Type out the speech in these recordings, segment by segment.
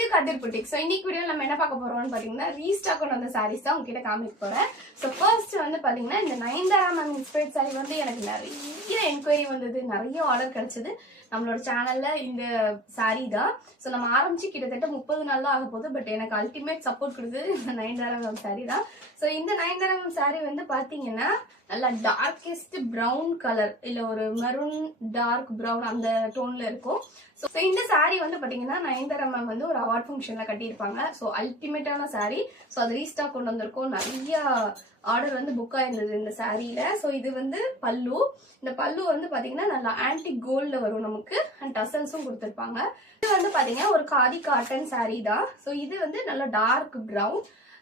To Kathir boutique. So இன்னைக்கு video நம்ம என்ன பார்க்க போறோம்னு பாத்தீங்கன்னா ரீஸ்டாக் வந்த சாரீஸ் தான் உங்ககிட்ட காமிக்க போறேன். ஸோ ஃபர்ஸ்ட் வந்து பாத்தீங்கன்னா இந்த நயன்தாரா மேம் இன்ஸ்பைர்ட் சாரி வந்து எனக்கு நிறைய என்கொயரி வந்தது, நிறைய ஆர்டர் கிடைச்சது. நம்மளோட சேனல்ல இந்த சாரி தான். ஸோ நம்ம ஆரம்பிச்சு கிட்டத்தட்ட 30 நாள் தான் ஆக போகுது. பட் எனக்கு அல்டிமேட் சப்போர்ட் கொடுத்தது இந்த நயன்தாரா மேம் சாரி தான். ஸோ இந்த நயன்தாரா மேம் சாரி வந்து பாத்தீங்கன்னா நல்லா டார்கெஸ்ட் ப்ரௌன் கலர், இல்ல ஒரு மெரூன் டார்க் ப்ரௌன் அந்த டோன்ல இருக்கும். ஸோ இந்த சாரி வந்து பாத்தீங்கன்னா நயன்தாரா மேம் வந்து ஒரு அவார்ட் ஃபங்க்ஷன்ல கட்டியிருப்பாங்க. ஸோ அல்டிமேட்டான சாரி. ஸோ அது ரீஸ்டாக் கொண்டு வந்திருக்கோம். நிறைய ஆர்டர் வந்து புக் ஆயிருந்தது இந்த சாரியில. ஸோ இது வந்து பல்லு. இந்த பல்லு வந்து பாத்தீங்கன்னா நல்லா ஆன்டிக் கோல்ட்ல வரும் நமக்கு, அண்ட் டசல்ஸும் கொடுத்துருப்பாங்க. இது வந்து பாத்தீங்கன்னா ஒரு காதி காட்டன் சாரி தான். ஸோ இது வந்து நல்லா டார்க் ப்ரௌன்.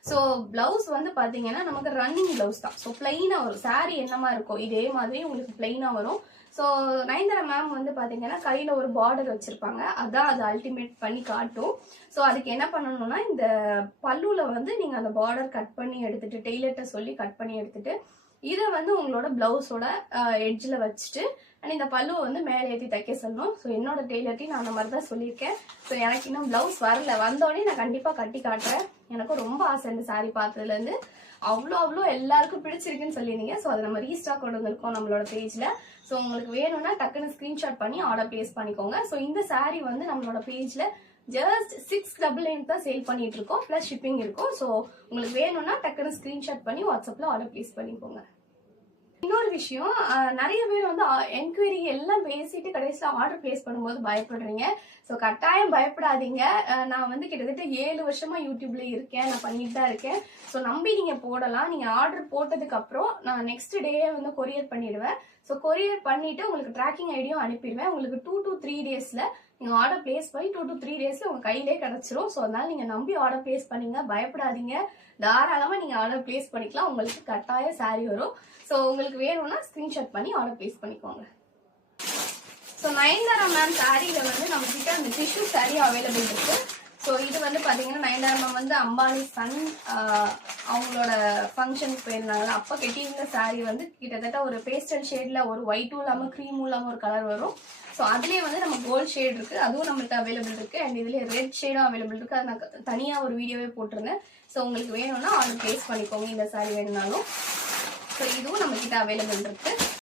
ஸோ பிளவுஸ் வந்து பாத்தீங்கன்னா நமக்கு ரன்னிங் பிளவுஸ் தான். ஸோ பிளைனா வரும். சாரி என்னமா இருக்கும் இதே மாதிரி உங்களுக்கு பிளைனா வரும். ஸோ நயன்தாரா மேம் வந்து பாத்தீங்கன்னா கையில ஒரு பார்டர் வச்சிருப்பாங்க. அதான் அது அல்டிமேட் பண்ணி காட்டும். ஸோ அதுக்கு என்ன பண்ணணும்னா இந்த பல்லுல வந்து நீங்க அந்த பார்டர் கட் பண்ணி எடுத்துட்டு, டெய்லர்ட்ட சொல்லி கட் பண்ணி எடுத்துட்டு, இதை வந்து உங்களோட பிளவுஸோட எட்ஜில் வச்சுட்டு அண்ட் இந்த பல்லுவை வந்து மேலே ஏற்றி தைக்க சொல்லணும். ஸோ என்னோட டெய்லர்ட்டையும் நான் அந்த மாதிரி தான் சொல்லியிருக்கேன். ஸோ எனக்கு இன்னும் பிளவுஸ் வரல, வந்தோடனே நான் கண்டிப்பாக கட்டி காட்டுறேன். எனக்கும் ரொம்ப ஆசை இந்த சாரி பார்த்ததுலேருந்து. அவ்வளோ எல்லாருக்கும் பிடிச்சிருக்குன்னு சொல்லியிருந்தீங்க. ஸோ அதை நம்ம ரீஸ்டாக் கொண்டு வந்திருக்கோம் நம்மளோட பேஜில். ஸோ உங்களுக்கு வேணும்னா டக்குன்னு ஸ்க்ரீன்ஷாட் பண்ணி ஆர்டர் பிளேஸ் பண்ணிக்கோங்க. ஸோ இந்த சாரி வந்து நம்மளோட பேஜில் ஜஸ்ட் 699 தான் சேல் பண்ணிட்டு இருக்கோம். பிளஸ் ஷிப்பிங் இருக்கும். ஸோ உங்களுக்கு வேணும்னா டக்குன்னு ஸ்கிரீன்ஷாட் பண்ணி வாட்ஸ்அப்ல ஆர்டர் பிளேஸ் பண்ணிக்கோங்க. இன்னொரு விஷயம், நிறைய பேர் வந்து என்கொயரி எல்லாம் பேசிட்டு கடைசியில் ஆர்டர் பிளேஸ் பண்ணும்போது பயப்படுறீங்க. ஸோ கட்டாயம் பயப்படாதீங்க. நான் வந்து கிட்டத்தட்ட 7 வருஷமா யூடியூப்ல இருக்கேன், நான் பண்ணிட்டு தான் இருக்கேன். ஸோ நம்பி நீங்க போடலாம். நீங்க ஆர்டர் போட்டதுக்கு அப்புறம் நான் நெக்ஸ்ட் டே வந்து கொரியர் பண்ணிடுவேன். ஸோ கொரியர் பண்ணிட்டு உங்களுக்கு ட்ராக்கிங் ஐடியும் அனுப்பிடுவேன். உங்களுக்கு 2 to 3 டேஸ்ல நீங்க ஆர்டர் பிளேஸ் பண்ணி 2 to 3 டேஸ்ல உங்க கையிலே கிடைச்சிரும். ஸோ அதனால நீங்க நம்பி ஆர்டர் பிளேஸ் பண்ணீங்க, பயப்படாதீங்க. தாராளமா நீங்க ஆர்டர் பிளேஸ் பண்ணிக்கலாம். உங்களுக்கு கட்டாய சாரி வரும். ஸோ உங்களுக்கு வேணும்னா ஸ்கிரீன்ஷாட் பண்ணி ஆர்டர் பிளேஸ் பண்ணிக்கோங்க. ஸோ நயன்தாரா மேம் சாரியில வந்து நம்ம கிட்ட அந்த டிஷ்யூ சாரி அவைலபிள் இருக்கு. ஸோ இது வந்து பாத்தீங்கன்னா நயன்தாரா மேம் வந்து அம்பானி சன் அவங்களோட ஃபங்க்ஷனுக்கு போயிருந்தாங்க. அப்போ கட்டியிருந்த சாரி வந்து கிட்டத்தட்ட ஒரு பேஸ்டல் ஷேட்ல ஒரு ஒயிட்டும் இல்லாமல் க்ரீமும் இல்லாமல் ஒரு கலர் வரும். ஸோ அதுலேயே வந்து நம்ம கோல்ட் ஷேட் இருக்கு, அதுவும் நம்மளுக்கு அவைலபிள் இருக்கு. அண்ட் இதுலேயே ரெட் ஷேடும் அவைலபிள் இருக்கு. அது நான் தனியாக ஒரு வீடியோவே போட்டிருந்தேன். ஸோ உங்களுக்கு வேணும்னா ஆர்டர் பிளேஸ் பண்ணிக்கோங்க இந்த சாரி வேணும்னாலும். ஸோ இதுவும் நம்ம கிட்ட அவைலபிள் இருக்கு.